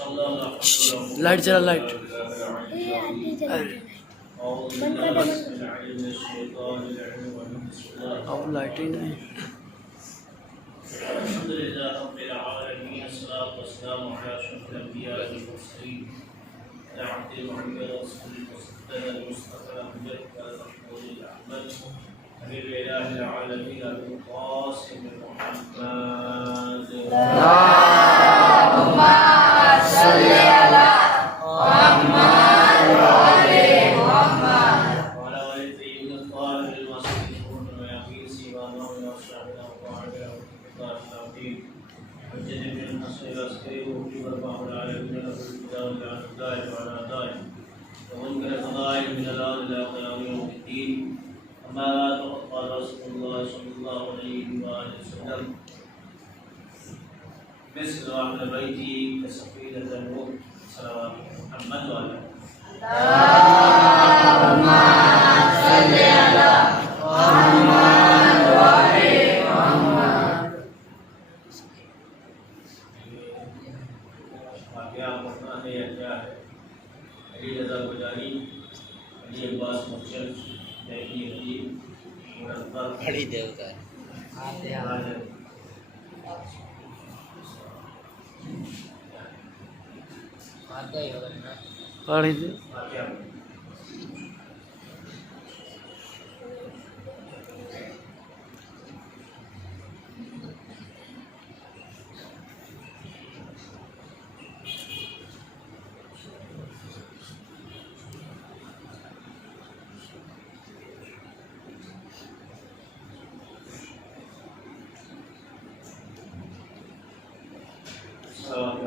Light چلا light اب light ہی نہیں. الحمد لله رب العالمين والصلاة والسلام على أشرف الأنبياء والمرسلين على عبد محمد رسول الله المصطفى المجد المحمود الأحمد حبيب إله العالمين أبي القاسم محمد اللهم صل على محمد وآل محمد وعلى آل الطيبين الطاهرين المعصومين ويقين سيما وصحبه وعلى وجنب النصر العسكري وفي برباه العالمين له الابتداء والدائم وعلى دائم ومنكر الفضائل من الآن إلى قيام يوم الدين. أما بعد فقد قال رسول الله صلى الله عليه وآله وسلم مثل أهل بيتي كسفينة نوح صلوات محمد وعلى اللهم صل على محمد وآل محمد. واقعہ پڑھنا ہے یا کیا ہے؟ علی رضا گجاری، علی عباس مرشد، دہلی حدیب، مرتبہ کھڑی دے ادھر کھڑی دے. واقعہ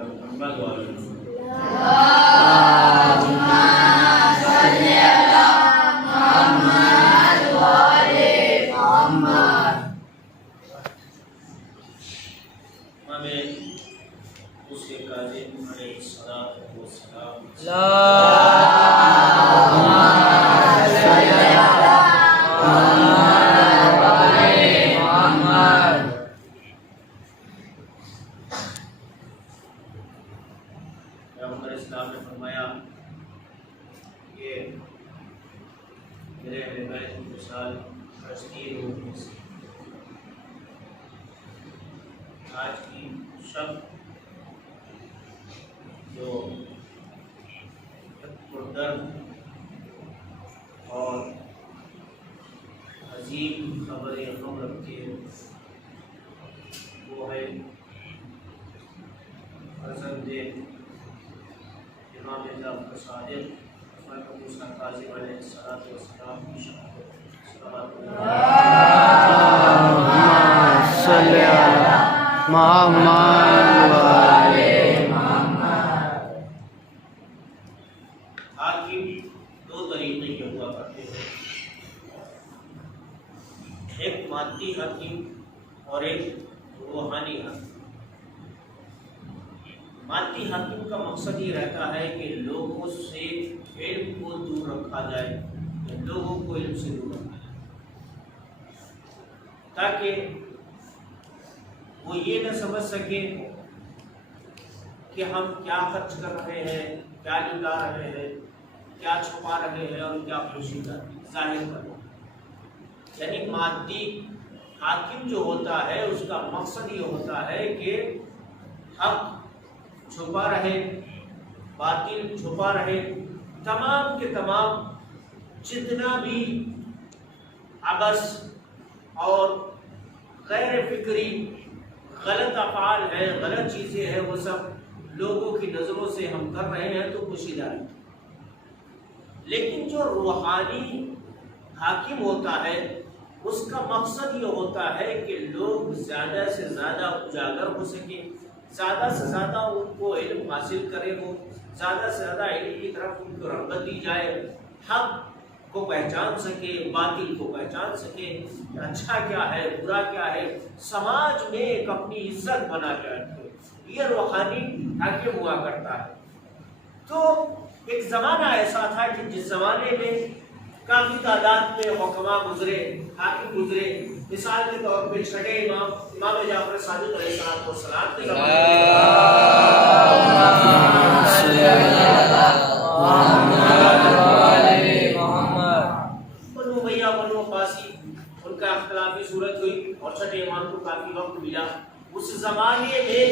محمد والے اللهم صل على محمد وآل محمد. ہمیں اس کے کاظم علیہ الصلوۃ والسلام پیغمبر اسلام نے فرمایا کہ میرے اہل بیت کی مثال کشتی روح سے. آج کی شب جو پردرد اور عظیم خبر غم رکھتی ہے وہ ہے فرزند امام جعفر صادق موسیٰ کاظم علیہ السلام کی شہادت. صلی علی محمد وآل محمد. حاکم دو طریقے کے ہوا کرتے ہیں، ایک مادی حاکم اور ایک روحانی حاکم. مادی حاکم کا مقصد یہ رہتا ہے کہ لوگوں سے علم کو دور رکھا جائے، لوگوں کو علم سے دور رکھا جائے تاکہ وہ یہ نہ سمجھ سکے کہ ہم کیا خرچ کر رہے ہیں، کیا نکال رہے ہیں، کیا چھپا رہے ہیں اور کیا پوشیدہ ظاہر کر رہے ہیں. یعنی مادی حاکم جو ہوتا ہے اس کا مقصد یہ ہوتا ہے کہ حق چھپا رہے، باطل چھپا رہے، تمام کے تمام جتنا بھی عبث اور غیر فکری غلط افعال ہے، غلط چیزیں ہیں، وہ سب لوگوں کی نظروں سے ہم کر رہے ہیں تو پوشیدہ ہے. لیکن جو روحانی حاکم ہوتا ہے اس کا مقصد یہ ہوتا ہے کہ لوگ زیادہ سے زیادہ اجاگر ہو سکیں، زیادہ سے زیادہ ان کو علم حاصل کرے، وہ زیادہ سے زیادہ علم کی طرف ان کو رغبت دی جائے، حق کو پہچان سکے، باطل کو پہچان سکے، اچھا کیا ہے، برا کیا ہے، سماج میں ایک اپنی عزت بنا کے رکھے. یہ روحانی حاکم ہوا کرتا ہے. تو ایک زمانہ ایسا تھا کہ جس زمانے میں کافی تعداد میں حکما گزرے، حاکم گزرے. مثال کے طور پہ چھٹے امام جعفر صادق علیہ السلام زمانے میں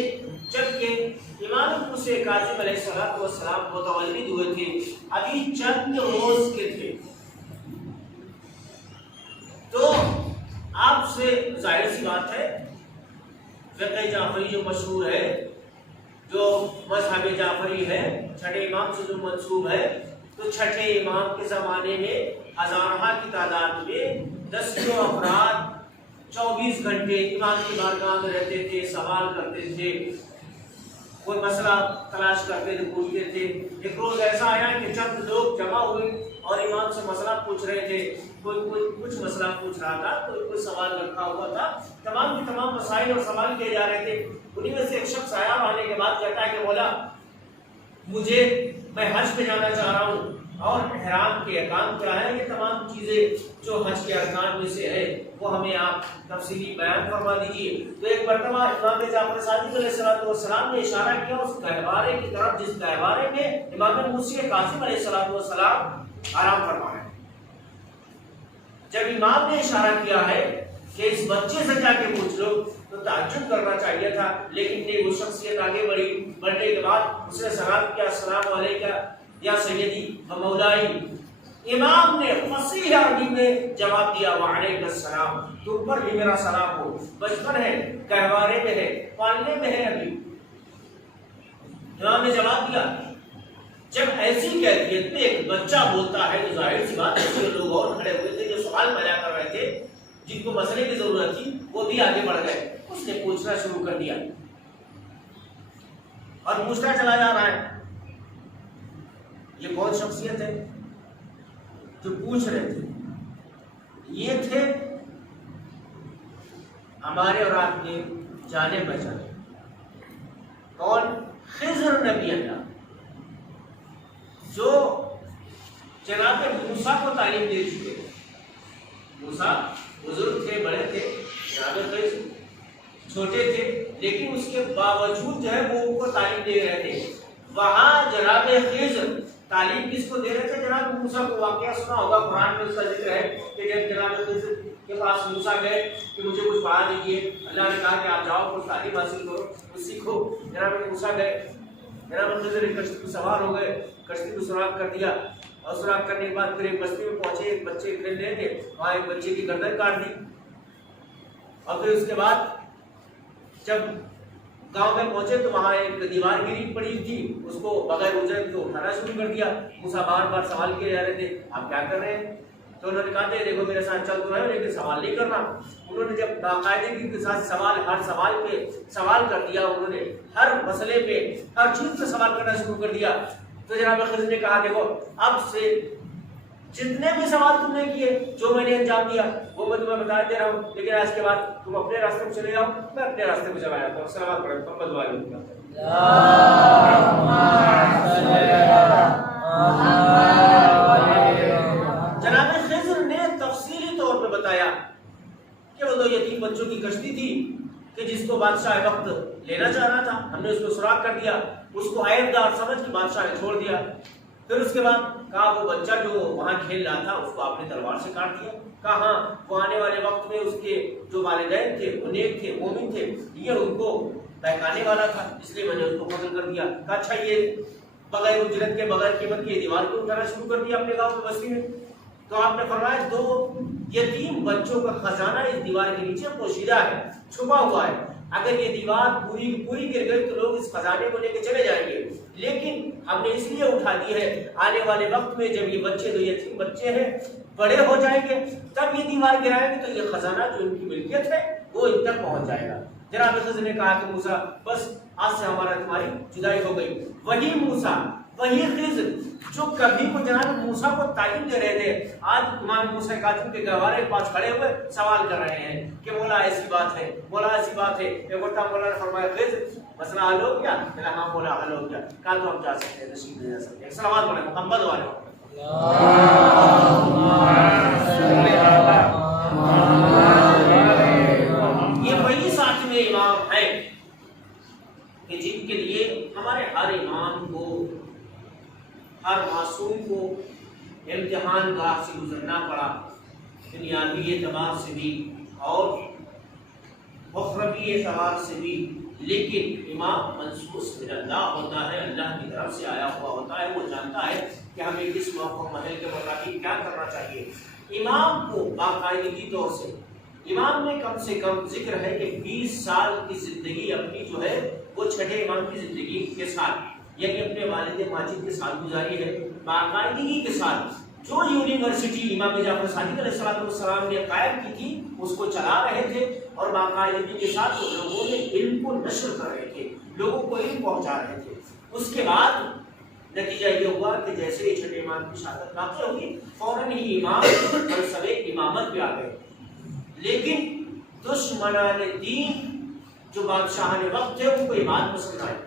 جبکہ امام موسیٰ کاظم علیہ السلام متولد ہوئے تھے ابھی چند روز کے تھے، تو آپ سے ظاہر سی بات ہے فقہ جعفری جو مشہور ہے، جو مذہب جعفری ہے، چھٹے امام سے جو منسوب ہے، تو چھٹے امام کے زمانے میں ہزارہ کی تعداد میں دسیوں افراد 24 گھنٹے امام کی بارگاہ میں رہتے تھے، سوال کرتے تھے، کوئی مسئلہ تلاش کرتے تھے، پوچھتے تھے۔ ایک روز ایسا آیا کہ چند لوگ جمع ہوئے اور امام سے مسئلہ پوچھ رہے تھے، کوئی کچھ مسئلہ پوچھ رہا تھا، کوئی سوال رکھا ہوا تھا، تمام کے تمام مسائل اور سوال کیے جا رہے تھے۔ انہیں میں سے ایک شخص آیا، آنے کے بعد کہتا ہے کہ مولا میں حج پہ جانا چاہ رہا ہوں، اور احرام کے احکام کیا ہے، یہ تمام چیزیں جو حج کے ارکان میں سے ہے وہ ہمیں آپ تفصیلی بیان فرما دیجیے۔ تو ایک مرتبہ امام جعفر صادق علیہ السلام نے اشارہ کیا اس گہوارے کی طرف، جس گہوارے میں امام موسیٰ کاظم علیہ السلام آرام فرما ہے۔ جب امام نے اشارہ کیا ہے کہ اس بچے سے جا کے پوچھ لو، تو تعجب کرنا چاہیے تھا، لیکن نہیں، وہ شخصیت آگے بڑھنے کے بعد اس نے سلام کیا، السلام علیکم یا سیدی و مولائی۔ امام نے فصیح عربی میں جواب دیا، وعلیکم السلام، تم پر بھی میرا سلام ہو، بچپن ہے، گہوارے میں ہے، پالنے میں ہے ابھی۔ امام نے جواب دیا۔ جب ایسی کیفیت میں ایک بچہ بولتا ہے تو ظاہر سی بات ہے، لوگ اور کھڑے ہوئے تھے جو سوال پیدا کر رہے تھے، جن کو مسئلے کی ضرورت تھی، وہ بھی آگے بڑھ گئے۔ اس نے پوچھنا شروع کر دیا اور پوچھتا چلا جا رہا ہے۔ یہ کون شخصیت ہے جو پوچھ رہے تھے؟ یہ تھے ہمارے اور آپ کے جانے پہچانے۔ کون؟ خضر نبی اللہ، جو جناب موسیٰ کو تعلیم دے چکے تھے۔ موسیٰ بزرگ تھے، بڑے تھے، جناب خضر چھوٹے تھے، لیکن اس کے باوجود جو ہے وہ ان کو تعلیم دے رہے تھے۔ وہاں جناب خضر تعلیم کس کو دے رہے تھے؟ جناب موسیٰ کو۔ واقعہ سنا ہوگا، قرآن میں اس کا ذکر ہے کہ جب جناب خضر کے پاس موسیٰ گئے کہ مجھے کچھ پڑھا دیجیے، اللہ نے کہا کہ آپ جاؤ، کچھ تعلیم حاصل کرو، کچھ سیکھو۔ جناب موسیٰ گئے، جناب خضر ایک کشتی پہ سوار ہو گئے، کشتی کو سوراخ کر دیا، اور سوراخ کرنے کے بعد پھر ایک بستی میں پہنچے، ایک بچے کھیل رہے تھے، وہاں ایک بچے کی گردن کاٹ دی، اور پھر اس کے بعد جب گاؤں میں پہنچے تو وہاں ایک دیوار گری پڑی تھی، اس کو بغیر اجرت کو اٹھانا شروع کر دیا۔ موسیٰ بار بار سوال کیے جا رہے تھے، آپ کیا کر رہے ہیں؟ تو انہوں نے کہا کہ دیکھو میرے ساتھ چل تو ہے لیکن سوال نہیں کرنا۔ انہوں نے جب باقاعدگی کے ساتھ ہر سوال پہ سوال کر دیا، انہوں نے ہر مسئلے پہ ہر چیز پہ سوال کرنا شروع کر دیا، تو جناب خضر نے کہا دیکھو اب سے جتنے بھی سوال تم نے کیے، جو میں نے انجام دیا وہ میں تمہیں بتا دے رہا ہوں، لیکن آج کے بعد تم اپنے راستے پہ چلے جاؤ، میں اپنے راستے پہ چلا جاتا ہوں۔ سلام پڑھیں محمد والے جناب خضر نے تفصیلی طور پہ بتایا کہ وہ 2 یتیم بچوں کی کشتی تھی کہ جس کو بادشاہ وقت لینا چاہ رہا تھا، ہم نے اس کو سراغ کر دیا، اس کو عیب دار سمجھ کے بادشاہ نے چھوڑ دیا۔ پھر اس کے بعد کہا وہ بچہ جو وہاں کھیل رہا تھا اس کو آپ نے تلوار سے کاٹ دیا۔ کہا ہاں وہ آنے والے وقت میں اس کے جو والدین تھے وہ نیک تھے، مومن تھے، یہ ان کو بہکانے والا تھا، اس لیے میں نے اس کو قتل کر دیا۔ کہا اچھا یہ بغیر اجرت کے، بغیر قیمت کی دیوار کو اٹھانا شروع کر دیا اپنے گاؤں میں بستی میں؟ تو آپ نے فرمایا 2 یتیم بچوں کا خزانہ اس دیوار کے نیچے پوشیدہ ہے، چھپا ہوا ہے، اگر یہ دیوار پوری گر گئی تو لوگ اس خزانے کو لے کے چلے جائیں گے، لیکن ہم نے اس لیے اٹھا دی ہے آنے والے وقت میں جب یہ بچے 2 یتیم بچے ہیں بڑے ہو جائیں گے تب یہ دیوار گرائیں گے تو یہ خزانہ جو ان کی ملکیت ہے وہ ان تک پہنچ جائے گا۔ جناب خضر نے کہا کہ موسیٰ بس آج سے ہمارا تمہاری جدائی ہو گئی۔ وہی موسیٰ، وہی خضر جو کبھی کو جناب موسیٰ کو تعلیم دے رہے تھے، آج امام موسیٰ کاظم کے گہوارے کے پاس کھڑے ہوئے سوال کر رہے ہیں کہ مولا ایسی بات ہے، مولا ایسی بات ہے۔ ایک مرتبہ مولا نے فرمایا خضر مسئلہ حل ہو گیا؟ کہا ہاں مولا حل ہو گیا، کل تو ہم جا سکتے ہیں، تشریف لے جا سکتے ہیں۔ صلوات پڑھیں محمد والے۔ یہ وہی ساتویں امام ہیں کہ جن کے لیے ہمارے ہر امام کو، ہر معصوم کو امتحان گاہ سے گزرنا پڑا، دنیاوی اعتبار سے بھی اور اخروی اعتبار سے بھی۔ لیکن امام منصوص من اللہ ہوتا ہے، اللہ کی طرف سے آیا ہوا ہوتا ہے، وہ جانتا ہے کہ ہمیں کس موقع محل کے مطابق کیا کرنا چاہیے۔ امام کو باقاعدگی طور سے امام نے کم سے کم ذکر ہے کہ 20 سال کی زندگی اپنی جو ہے وہ چھٹے امام کی زندگی کے ساتھ، یعنی اپنے والد ماجد کے ساتھ گزاری ہے، باقاعدگی کے ساتھ۔ جو یونیورسٹی امام جعفر صادق علیہ السلام نے قائم کی تھی اس کو چلا رہے تھے، اور باقاعدگی کے ساتھ لوگوں میں علم کو نشر کر رہے تھے، لوگوں کو علم پہنچا رہے تھے۔ اس کے بعد نتیجہ یہ ہوا کہ جیسے ہی چھٹے امام کی شہادت واقع ہوئی، فوراً ہی امام منصب امامت پہ آ گئے۔ لیکن دشمنان دین جو بادشاہان وقت تھے ان کو یہ بات پسند آئی۔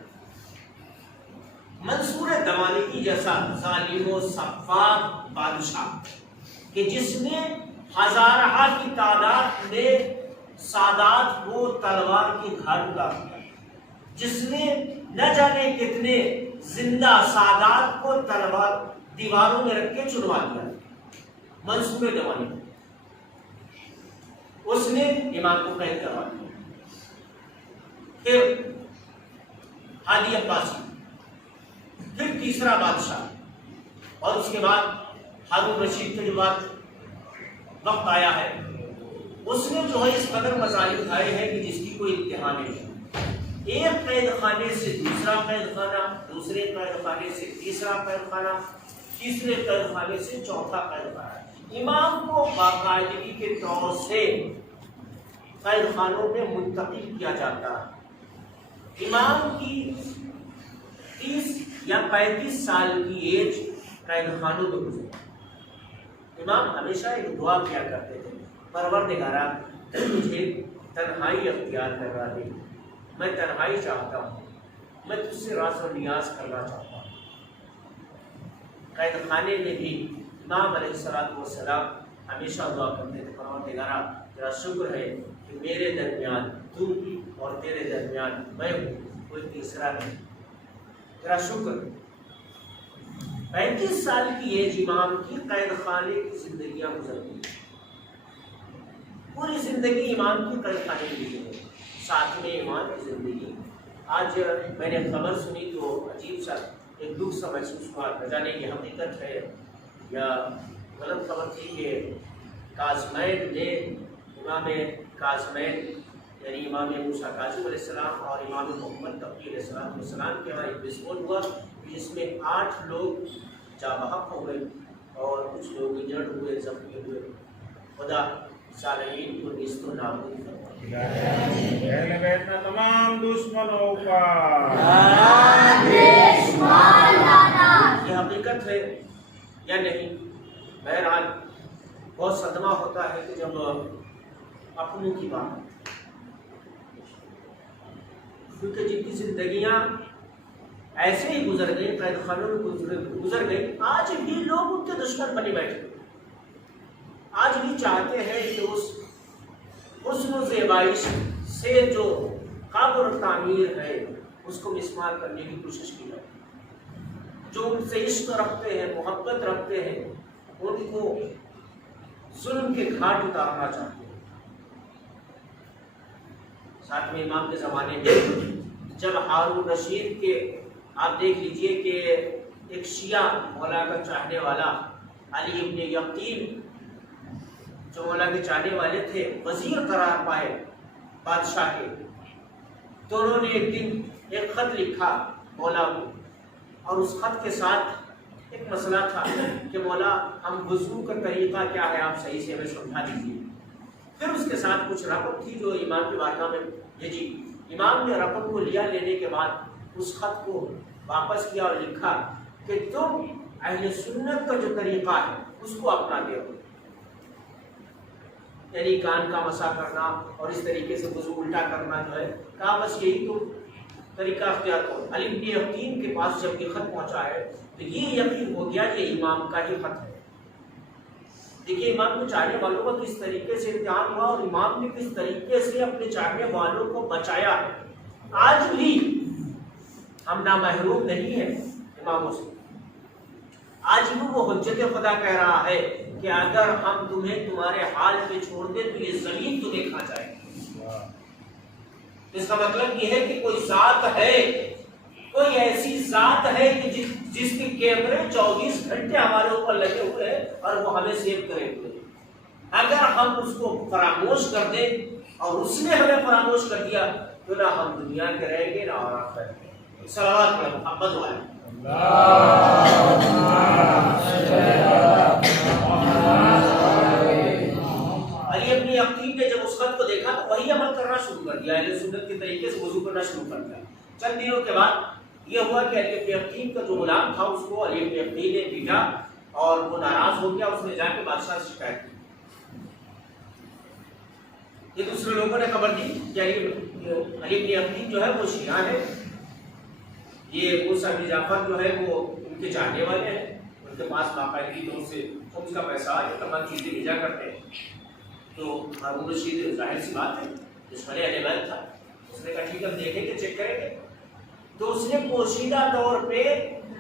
منصور دمالکی جیسا ظالم و سفاک بادشاہ کہ جس نے ہزارہ کی تعداد میں سادات کو تلوار کی گھاٹ اتار دیا، جس نے نہ جانے کتنے زندہ سادات کو تلوار دیواروں میں رکھ کے چنوا دیا، منصور دمالکی اس نے امام کو قید کروا دیا۔ پھر ہادی عباسی، پھر تیسرا بادشاہ، اور اس کے بعد ہارون رشید کے جو وقت آیا ہے، اس نے جو ہے اس قدر مظالم اٹھائے ہیں کہ جس کی کوئی انتہا نہیں ہے۔ ایک قید خانے سے دوسرا قید خانہ، دوسرے قید خانے سے تیسرا قید خانہ، تیسرے قید خانے سے چوتھا قید خانہ۔ امام کو باقاعدگی کے طور سے قید خانوں میں منتقل کیا جاتا ہے۔ امام کی 30 یا 35 سال کی ایج قید خانوں میں گزری۔ امام ہمیشہ ایک دعا کیا کرتے تھے، پروردگارا مجھے تنہائی اختیار کروا دے، میں تنہائی چاہتا ہوں، میں تجھ سے راز و نیاز کرنا چاہتا ہوں۔ قید خانے میں بھی امام علیہ السلام ہمیشہ دعا کرتے تھے، پروردگارا تیرا شکر ہے کہ میرے درمیان تو اور تیرے درمیان میں ہوں، کوئی تیسرا نہیں، تیرا شکر۔ 35 سال کی ایج امام کی قید خانے کی زندگیاں گزر گئی، پوری زندگی امام کی قید خانے کی گزری، ساتھ میں امام کی زندگی۔ آج میں نے خبر سنی تو عجیب سا ایک دکھ سا محسوس ہوا، نہ جانے کی حقیقت ہے یا غلط خبر تھی کہ کاظمین نے امام کاظمین یعنی امام موسیٰ کاظم علیہ السلام اور امام محمد تقی علیہ السلام کے وہاں ایک وسفوٹ ہوا جس میں 8 لوگ جاں بحق ہو گئے اور کچھ لوگ انجرڈ ہوئے، زخمی ہوئے۔ خدا صالحین کو نیست و نابود فرمائے۔ اہل بیت میں تمام دشمنوں کا یہ حقیقت ہے یا نہیں؟ بہرحال بہت صدمہ ہوتا ہے کہ جب اپنوں کی بات، کیونکہ جن کی زندگیاں ایسے ہی گزر گئی، قید خانوں میں گزر گئی، آج بھی لوگ ان کے دشمن بنے بیٹھے، آج بھی چاہتے ہیں کہ اس حسن و زیبائش سے جو قبر تعمیر ہے اس کو مسمار کرنے کی کوشش کی جائے۔ جو ان سے عشق رکھتے ہیں، محبت رکھتے ہیں، ان کو ظلم کے گھاٹ اتارنا چاہتے ہیں۔ ساتھ میں امام کے زمانے میں جب ہارون رشید کے آپ دیکھ لیجئے کہ ایک شیعہ مولا کا چاہنے والا علی ابن یقین جو مولا کے چاہنے والے تھے وزیر قرار پائے بادشاہ کے، تو انہوں نے ایک دن ایک خط لکھا مولا کو، اور اس خط کے ساتھ ایک مسئلہ تھا کہ مولا ہم وضو کا طریقہ کیا ہے آپ صحیح سے ہمیں سمجھا دیجیے۔ پھر اس کے ساتھ کچھ رقم تھی جو امام کے بارگاہ میں بھیجی، امام نے رقم کو لیا، لینے کے بعد اس خط کو واپس کیا اور لکھا کہ تم اہل سنت کا جو طریقہ ہے اس کو اپنا دے، یعنی کان کا مسا کرنا اور اس طریقے سے وضو الٹا کرنا جو ہے، کہا بس یہی تم طریقہ اختیار کرو۔ علی بن یقین کے پاس جب یہ خط پہنچا ہے تو یہ یقین ہو گیا یہ امام کا ہی خط ہے۔ دیکھیے امام کو چاہنے والوں کا کس طریقے سے امتحان ہوا اور امام نے کس طریقے سے اپنے چاہنے والوں کو بچایا ہے۔ آج بھی ہم نامحروم نہیں ہیں اماموں سے، آج بھی وہ حجت خدا کہہ رہا ہے کہ اگر ہم تمہیں تمہارے حال پہ چھوڑ دیں تو یہ زمین تمہیں کھا جائے گی۔ اس کا مطلب یہ ہے کہ کوئی ذات ہے، کوئی ایسی ذات ہے کہ جس کے کیمرے 24 گھنٹے ہمارے اوپر لگے ہوئے ہیں اور وہ ہمیں سیو کرے ہوئے ہیں۔ اگر ہم اس کو فراموش کر دیں اور اس نے ہمیں فراموش کر دیا تو نہ ہم دنیا کے رہیں گے نہ آخرت کے۔ صلوات پڑھو محمد والے۔ علی ابن یقین نے جب اس خط کو دیکھا تو وہی عمل کرنا شروع کر دیا، اہل سنت کے طریقے سے وضو کرنا شروع کر دیا۔ چند دنوں کے بعد یہ ہوا کہ علی ابن یقین کا جو غلام تھا اس کو علی ابن یقین نے پیٹا اور وہ ناراض ہو گیا، اس نے جا کے بادشاہ سے شکایت کی۔ یہ دوسرے لوگوں نے خبر دی کہ علی ابن یقین جو ہے وہ شیعہ ہے، یہ موسیٰ بن جعفر جو ہے وہ ان کے جاننے والے ہیں، ان کے پاس باقاعدگی طور سے خمس کا پیسہ یہ تمام چیزیں بھیجا کرتے ہیں۔ تو ہارون رشید ظاہر سی بات ہے دشمن اہل بیت تھا، اس نے کہا ٹھیک ہے ہم دیکھیں گے، چیک کریں گے۔ تو اس نے پوشیدہ طور پہ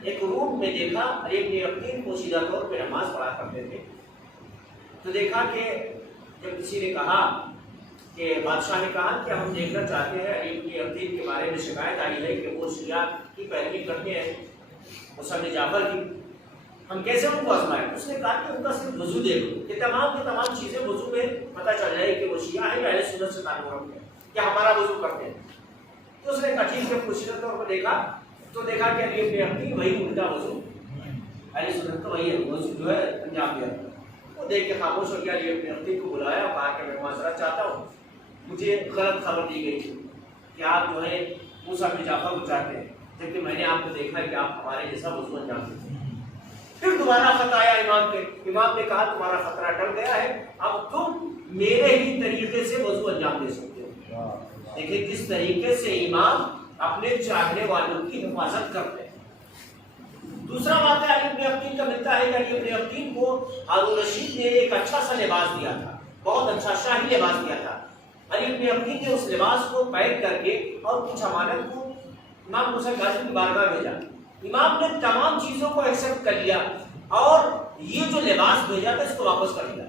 ایک روم میں دیکھا علی ابن یقین پوشیدہ طور پہ نماز پڑھا کرتے تھے، تو دیکھا کہ جب کسی نے کہا کہ بادشاہ نے کہا کہ ہم دیکھنا چاہتے ہیں علی ابن یقین کے بارے میں شکایت آئی ہے کہ وہ شیعہ کی پیروی کرتے ہیں موسیٰ بن جعفر کی، ہم کیسے ان کو آزمائیں؟ اس نے کہا کہ ان کا صرف وضو دیکھو کہ تمام کی تمام چیزیں وضو میں پتہ چل جائے کہ وہ شیعہ ہیں یا اہل سنت سے تعلق رکھتے ہیں کہ ہمارا وضو کرتے ہیں۔ تو اس نے کہا ٹھیک ہے، پوشیدہ طور پر دیکھا تو دیکھا کہ علی ابن یقین وہی الٹا وضو اہل سنت کا وہی وضو جو ہے انجام دیا، وہ دیکھ کے خاموش ہو گیا۔ علی ابن یقین کو بلایا اور کہا کہ میں معذرت چاہتا ہوں، مجھے غلط خبر دی گئی کہ آپ جو ہے موسیٰ بن جعفر کو چاہتے ہیں، جبکہ میں نے آپ کو دیکھا کہ آپ ہمارے جیسا وضو انجام دیتے ہیں۔ پھر دوبارہ خط آیا امام کے، امام نے کہا تمہارا خطرہ ٹل گیا ہے، اب تم میرے ہی طریقے سے وضو انجام دے سکتے ہو۔ دیکھیں کس طریقے سے امام اپنے چاہنے والوں کی حفاظت کرتے ہیں۔ دوسرا واقعہ علی ابن یقین کا ملتا ہے کہ علی ابن یقین کو ہارون رشید نے ایک اچھا سا لباس دیا تھا، بہت اچھا شاہی لباس دیا تھا۔ علی ابن یقین نے اس لباس کو پیک کر کے اور کچھ امانت کو امام موسیٰ کاظم کی بارگاہ بھیجا۔ امام نے تمام چیزوں کو ایکسپٹ کر لیا اور یہ جو لباس بھیجا تھا اس کو واپس کر دیا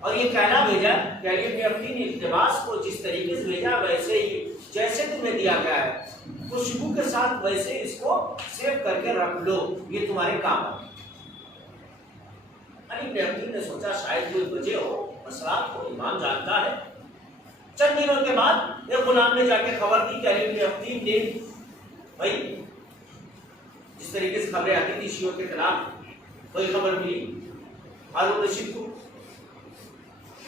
اور یہ کہنا بھیجا کہ علی ابن یقین نے اس لباس کو جس طریقے سے بھیجا ویسے ہی جیسے تمہیں دیا گیا ہے خوشبو کے ساتھ ویسے اس کو سیو کر کے رکھ لو، یہ تمہارے کام ہے۔ علی ابن یقین نے سوچا شاید کوئی وجہ ہو، مسئلات کو امام جانتا ہے۔ چند دنوں کے بعد ایک غلام نے جا کے خبر دی کہ علی ابن یقین نے بھائی جس طریقے سے خبریں آتی تھی شیعوں کے خلاف وہی خبر ملی ہارون رشید کو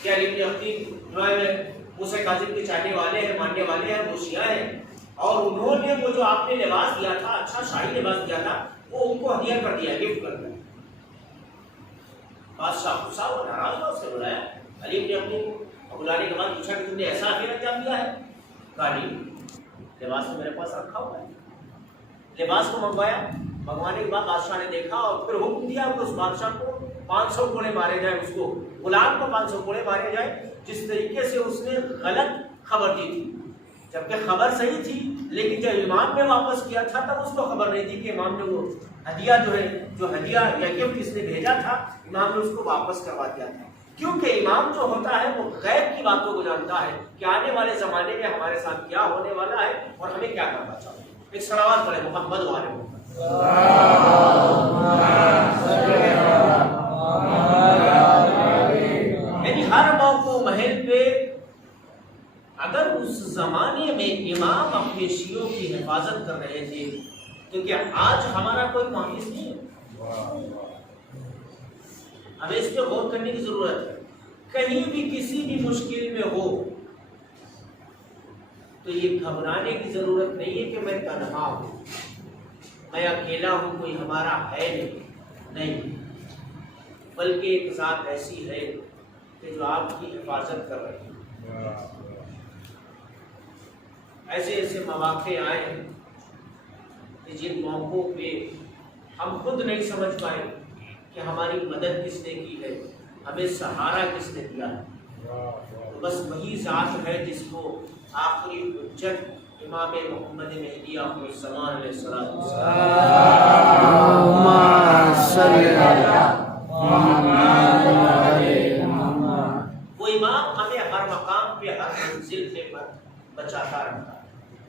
کہ علی ابن یقین جو ہے موسیٰ کاظم کے چاہنے والے ہیں، ماننے والے ہیں، وہ شیعہ ہیں اور انہوں نے وہ جو آپ نے لباس دیا تھا، اچھا شاہی لباس دیا تھا، وہ ان کو ہدیہ کر دیا، گفٹ کر دیا۔ بادشاہ غصہ ہوا، ناراض ہوا، اس نے بلایا علی ابن یقین کو، بلانے کے بعد پوچھا کہ تم نے ایسا آخر انجام دیا ہے؟ کہا نہیں، لباس تو میرے پاس رکھا ہوا ہے۔ لباس کو منگوایا، منگوانے کے بعد بادشاہ نے دیکھا اور پھر حکم دیا کہ اس بادشاہ کو 500 کوڑے مارے جائیں، اس کو غلام کو 500 کوڑے مارے جائیں، جس طریقے سے اس نے غلط خبر دی تھی، جبکہ خبر صحیح تھی، لیکن جب امام نے واپس کیا تھا تب اس کو خبر نہیں تھی کہ امام نے وہ ہدیہ جو ہدیہ یا گفٹ اس نے بھیجا تھا، امام نے اس کو واپس کروا دیا تھا، کیونکہ امام جو ہوتا ہے وہ غیب کی باتوں کو جانتا ہے کہ آنے والے زمانے میں ہمارے ساتھ کیا ہونے والا ہے اور ہمیں کیا کرنا چاہیے۔ ایک صلوات پڑھیں محمد والے محمد۔ یعنی ہر موقع محل پہ اگر اس زمانے میں امام اپنے شیعوں کی حفاظت کر رہے تھے تو کیا آج ہمارا کوئی محافظ نہیں ہے؟ ہمیں اس پہ غور کرنے کی ضرورت ہے۔ کہیں بھی کسی بھی مشکل میں ہو تو یہ گھبرانے کی ضرورت نہیں ہے کہ میں تنہا ہوں، میں اکیلا ہوں، کوئی ہمارا ہے نہیں، بلکہ ایک ذات ایسی ہے کہ جو آپ کی حفاظت کر رہی ہے۔ ایسے ایسے مواقع آئے ہیں کہ جن موقعوں پہ ہم خود نہیں سمجھ پائے کہ ہماری مدد کس نے کی ہے، ہمیں سہارا کس نے دیا ہے، بس وہی ذات ہے جس کو آخری حجت امام محمد مہدی آخر الزمان علیہ السلام وہ امام ہمیں ہر مقام پہ ہر منزل پہ بچاتا رہتا ہے۔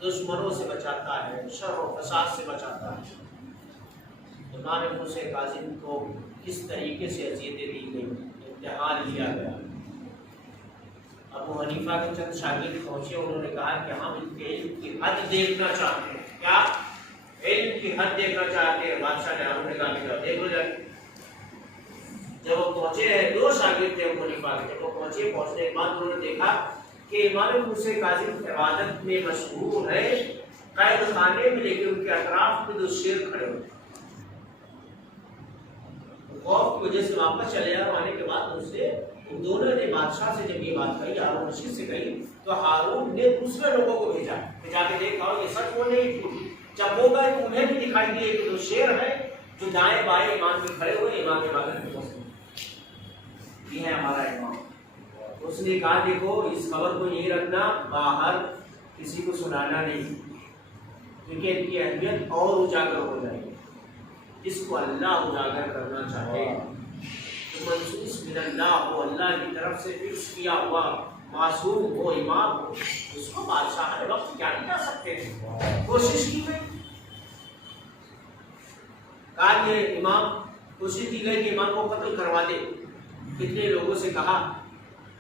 دشمنوں سے بچاتا ہے، شر و فساد سے بچاتا ہے۔ امام موسیٰ کاظم کو کس طریقے سے اذیتیں دی گئی، امتحان لیا گیا۔ ابو حنیفہ کے چند شاگرد پہنچے، انہوں نے کہا کہ ہم ان کے علم کی حد دیکھنا چاہتے ہیں۔ کیا علم کی حد دیکھنا چاہتے ہیں؟ بادشاہ نے ہم نے کہا دیکھ لو جائے۔ جب وہ پہنچے ہیں، دو شاگرد تھے ابو حنیفہ کے، جب وہ پہنچنے کے بعد انہوں نے دیکھا کہ امام موسیٰ کاظم عبادت میں مشغول ہے قید خانے میں، لیکن ان کے اطراف میں دو شیر کھڑے ہوتے ہیں۔ خوف کی وجہ سے واپس چلے جا، آنے کے بعد ان سے دونوں نے بادشاہ سے جب یہ بات کہی، ہارون رشید سے کہی، تو ہارون نے دوسرے لوگوں کو بھیجا کہ جا کے دیکھا یہ سچ بول رہے ہیں۔ جب وہ گئے تو انہیں بھی دکھائی دیے کہ دو شیر ہیں جو دائیں بائیں امام کے کھڑے ہوئے، امام عبادت میں مسلم، یہ ہے ہمارا امام۔ اس نے کہا دیکھو اس خبر کو یہی رکھنا، باہر کسی کو سنانا نہیں، کیونکہ ان کی اہمیت اور اجاگر ہو جائے گی۔ جس کو اللہ اجاگر کرنا چاہے، منصوص من اللہ ہو، اللہ کی طرف سے فکس کیا ہوا معصوم ہو، امام ہو، اس کو بادشاہ ہر وقت کیا نہیں کر سکتے تھے، کوشش کی گئی۔ کہا کہ امام، کوشش کی گئی کہ امام کو قتل کروا دے۔ کتنے لوگوں سے کہا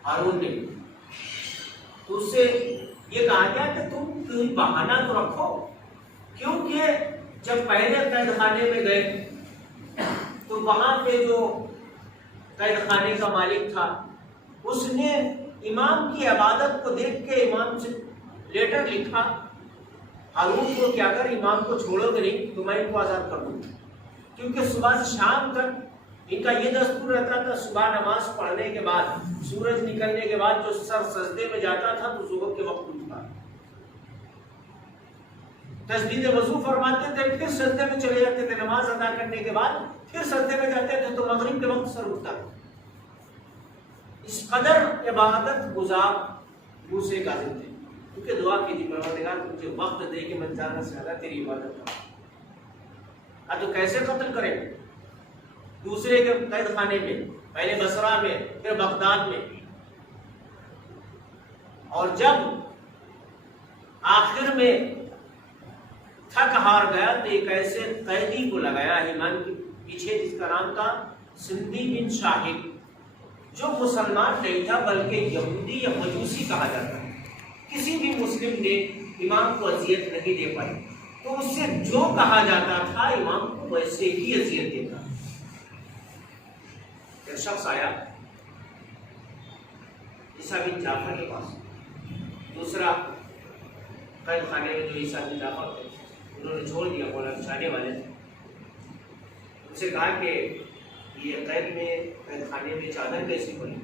ہارون نے، تو اس سے یہ کہا گیا کہ تم کوئی بہانہ تو رکھو، کیونکہ جب پہلے قید خانے میں گئے تو وہاں پہ جو قید خانے کا مالک تھا اس نے امام کی عبادت کو دیکھ کے امام سے لیٹر لکھا ہارون کو کہ اگر امام کو چھوڑو گے نہیں تو میں ان کو آزاد کر دوں، کیونکہ صبح سے شام تک ان کا یہ دستور رہتا تھا، صبح نماز پڑھنے کے بعد سورج نکلنے کے بعد جو سر سجدے میں جاتا تھا تو ظہر کے وقت اٹھتا، تجدید وضو فرماتے تھے، پھر سجدے میں چلے جاتے تھے، نماز ادا کرنے کے بعد پھر سجدے میں جاتے تھے تو مغرب کے وقت سر اٹھتا تھا۔ اس قدر عبادت گزار موسیٰ کاظم تھے، کیونکہ دعا کی تھی پروردگار مجھے وقت دے کہ میں زیادہ سے زیادہ تیری عبادت کروں۔ تو کیسے قتل کریں؟ دوسرے کے قید خانے میں، پہلے بصرہ میں، پھر بغداد میں، اور جب آخر میں تھک ہار گیا تو ایک ایسے قیدی کو لگایا ایمان کے پیچھے جس کا نام تھا سندی بن شاہد، جو مسلمان نہیں تھا بلکہ یہودی یا مجوسی کہا جاتا ہے۔ کسی بھی مسلم نے امام کو اذیت نہیں دے پائی، تو اس سے جو کہا جاتا تھا امام کو ویسے ہی اذیت دیتا۔ ایک شخص آیا عیسیٰ بن جعفر کے پاس، دوسرا قید خانے میں جو عیسیٰ بن جعفر تھے انہوں نے چھوڑ دیا، مولا بچانے والے تھے، ان سے کہا کہ یہ قید خانے میں چادر کیسی بنی؟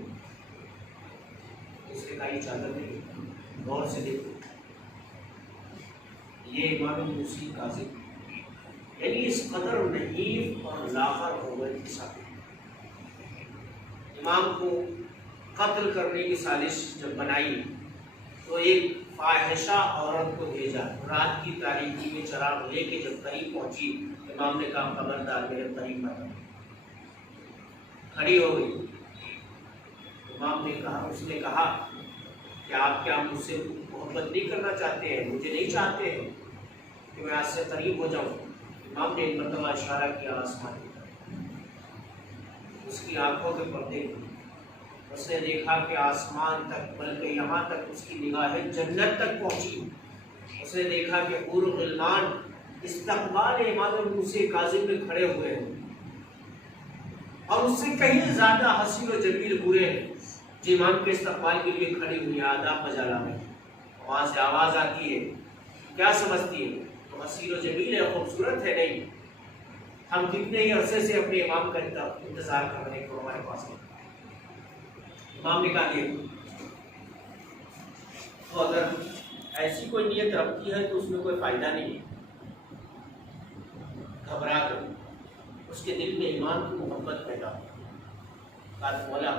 اس نے کہا یہ چادر نہیں، غور سے دیکھو یہ امام موسیٰ کاظم، یعنی اس قدر نحیف اور لاغر ہو گئے کہ امام کو قتل کرنے کی سازش جب بنائی تو ایک فاحشہ عورت کو بھیجا، رات کی تاریکی میں چراغ لے کے جب قریب پہنچی امام نے کہا خبردار میرے قریب مت آؤ، کھڑی ہو گئی۔ امام نے کہا، اس نے کہا کہ آپ کیا مجھ سے محبت نہیں کرنا چاہتے ہیں، مجھے نہیں چاہتے ہیں کہ میں آپ سے قریب ہو جاؤں؟ امام نے ایک مرتبہ اشارہ کیا آسمان کی طرف، اس کی آنکھوں کے پردے کھلے، اس نے دیکھا کہ آسمان تک بلکہ یہاں تک اس کی نگاہیں جنت تک پہنچی۔ اس نے دیکھا کہ حور و غلمان استقبال امام موسیٰ کاظم میں کھڑے ہوئے ہیں، اور اس سے کہیں زیادہ حسین و جمیل حوریں ہیں جو امام کے استقبال کے لیے کھڑی ہوئی ہیں آداب مجالہ میں۔ وہاں سے آواز آتی ہے، کیا سمجھتی ہے؟ تو حسین و جمیل ہے، خوبصورت ہے؟ نہیں، ہم کتنے ہی عرصے سے اپنے امام کا انتظار کر رہے ہیں کہ ہمارے پاس ہے۔ امام نے کہا کہ تو اگر ایسی کوئی نیت رکھتی ہے تو اس میں کوئی فائدہ نہیں ہے۔ گھبرا کر اس کے دل میں ایمان کی محبت پیدا ہو، کہا مولا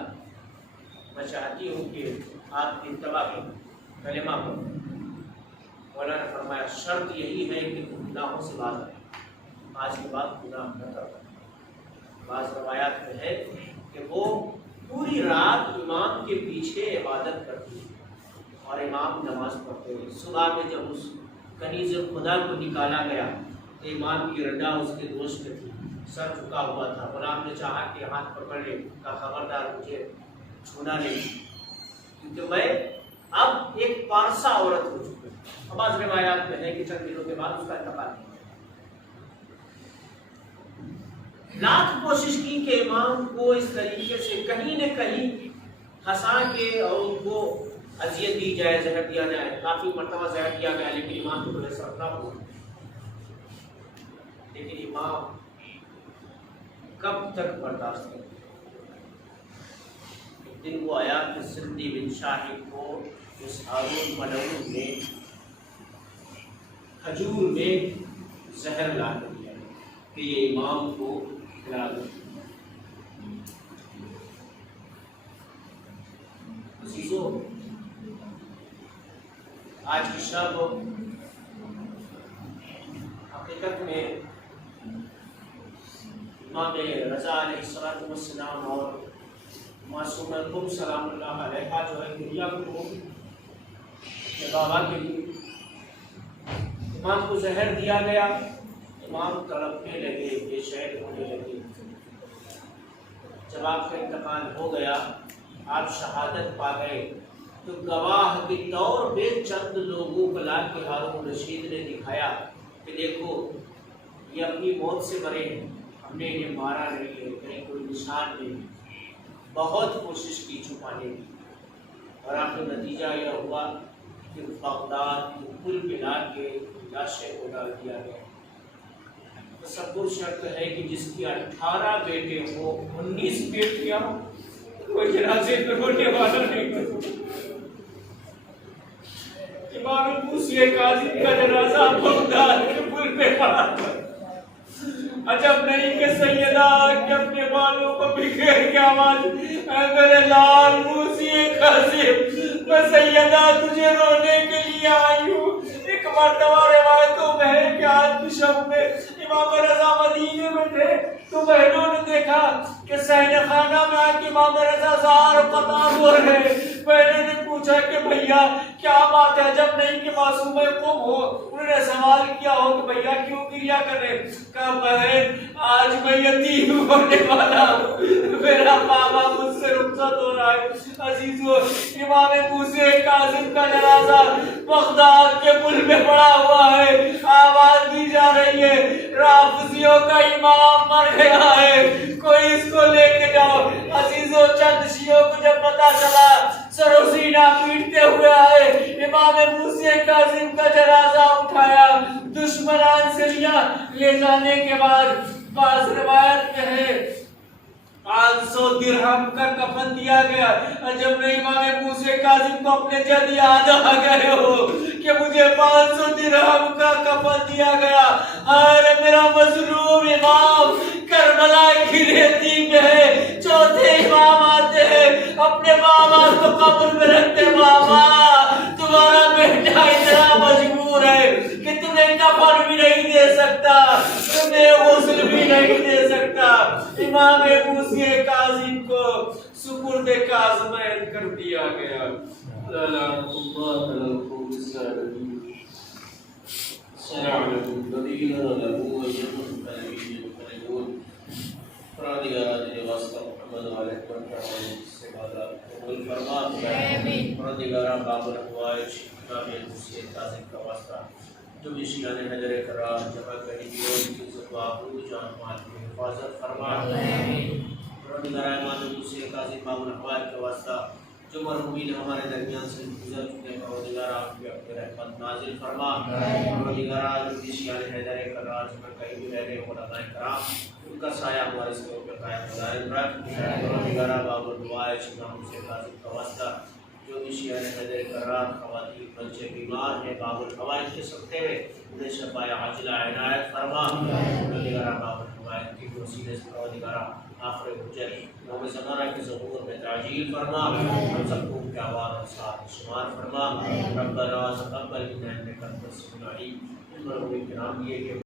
میں چاہتی ہوں کہ آپ کی اتباع کریں، کلمہ پڑھیں۔ مولا نے فرمایا شرط یہی ہے کہ تم گناہوں سے باز آئے، آج کے بعد گناہ نہ کرو۔ بعض روایات میں ہے کہ وہ پوری رات امام کے پیچھے عبادت کرتی اور امام نماز پڑھتے ہوئے، صبح میں جب اس کنیز خدا کو نکالا گیا تو امام کی رڈا اس کے دوست میں تھی، سر جھکا ہوا تھا۔ غلام نے چاہا کہ ہاتھ پکڑ لے، کہا خبردار مجھے چھونا نہیں، کیونکہ میں اب ایک پارسا عورت ہو چکی ہوں۔ بعض روایات میں ہے کہ چند دنوں کے بعد اس کا انتقال ہوا۔ لاکھ کوشش کی کہ امام کو اس طریقے سے کہیں نہ کہیں ہنسا کے اور ان کو اذیت دی جائے، زہر دیا جائے۔ کافی مرتبہ زہر دیا گیا لیکن امام کو بڑے اثر نہ ہوا۔ لیکن امام کب تک برداشت کرے؟ ایک دن وہ آیا کہ سندی بن شاہد کو اس ہارون ملعون نے کھجور میں زہر لا کر دیا کہ یہ امام کو کھلا دو۔ عزیزو، آج کی شب حقیقت میں امام رضا علیہ السلام اور معصوم القم سلام اللہ علیہ جو ہے دنیا کو اپنے بابا کے لیے امام کو زہر دیا گیا۔ امام تڑپنے لگے، بے چین ہونے لگے۔ جب آپ کا انتقال ہو گیا، آپ شہادت پا گئے، تو گواہ کے طور پہ چند لوگوں کو لا کے ہارون رشید نے دکھایا کہ دیکھو یہ اپنی موت سے مرے ہیں، ہم نے انہیں مارا نہیں ہے، کہیں کوئی نشان نہیں۔ بہت کوشش کی چھپانے کی، اور آخر نتیجہ یہ ہوا کہ بغداد کے پل پہ لا کے لاشیں کو ڈال دیا گیا۔ تصور شرط ہے کہ جس کی 18 بیٹے ہو، 19 بیٹیاں، کوئی جنازے پہ رونے والا نہیں تھا۔ امام موسی کاظم کا جنازہ بغداد کے پل پہ پڑا تھا۔ عجب نہیں کہ سیدہ کہ اپنے بالوں کو بکھیر کے آواز، اے میرے لال موسی کاظم، میں سیدہ تجھے رونے کے لیے آئی ہوں۔ ایک مرتبہ روایتوں میں ہے کہ آج کی شب میں امام رضا مدینے میں تھے تو بہنوں نے دیکھا کہ صحن خانہ میں آ کے امام رضا زار قطع ہو رہے۔ بہنوں نے پوچھا کہ بھیا کیا بات ہے؟ جب نہیں کہ معصوم قم ہو، انہوں نے سوال کیا ہو کہ بھیا کیوں کریا کر رہے؟ کہا بہن آج میں یتیم ہونے والا ہوں، میرا بابا مجھ سے رخصت ہو رہا ہے۔ عزیزو، امام موسی کاظم کا جنازہ بغداد کے پل میں پڑا ہوا ہے، آواز دی جا رہی ہے رافضیوں کا امام مر گیا ہے، کوئی اس کو لے کے جاؤ۔ عزیزو، چند شیعوں کو جب پتا چلا سر و سینہ پیٹتے ہوئے آئے، امام موسی کاظم کا جنازہ اٹھایا، دشمنان سے لے جانے کے بعد بعض روایت میں ہے 500 درہم کا کفن دیا گیا۔ جب میں امام موسی کاظم کو اپنے جد یاد آ گئے ہو کہ مجھے 500 درہم کا کفن دیا گیا، ارے میرا مظلوم امام کربلا کی ریتی میں ہے، چوتھے امام آتے ہیں اپنے بابا کو قبر میں رکھتے، بابا تمہارا بیٹا اتنا مجبور ہے کہ تمہیں کفن بھی نہیں دے سکتا، تمہیں غسل بھی نہیں دے سکتا۔ امام موسی کاظم کو سپرد کاظمین کر دیا گیا۔ جو بھی شیعہ نے حجر کرام جمع کری دی ان کی عزت و آبرو جان مال کی حفاظت فرما۔ پروردگار امام موسی کاظم باب الاحوال کا واسطہ جو مرحومین ہمارے درمیان سے گزر چکے ہیں، پروردگار آپ کی اپنی رحمت نازل فرما۔ پروردگار جو بھی شیعہ نے حجر کرام جمع کری بھی رہے علماء کرام ان کا سایہ ہمارے سروں پہ قائم دائم رکھ۔ پروردگار باب الدعائے امام موسی کاظم کا واسطہ جو بھی شیعہ نے حیدر کرار خواتین بچے بیمار ہیں باب الحوائج کے سکتے ہوئے انہیں شفاء عاجلہ عنایت فرما۔ پروردگارہ باب الحوائج کی وسیلے سے پروردگارہ آخر حجر یوم زمانہ کے ظہور میں تعجیل فرما، ہم سب کو کے آوار اور ساتھ شمار فرما۔ ربنا تقبل منا انک انت السمیع العلیم۔ ان مرحومین کے نام یہ کہ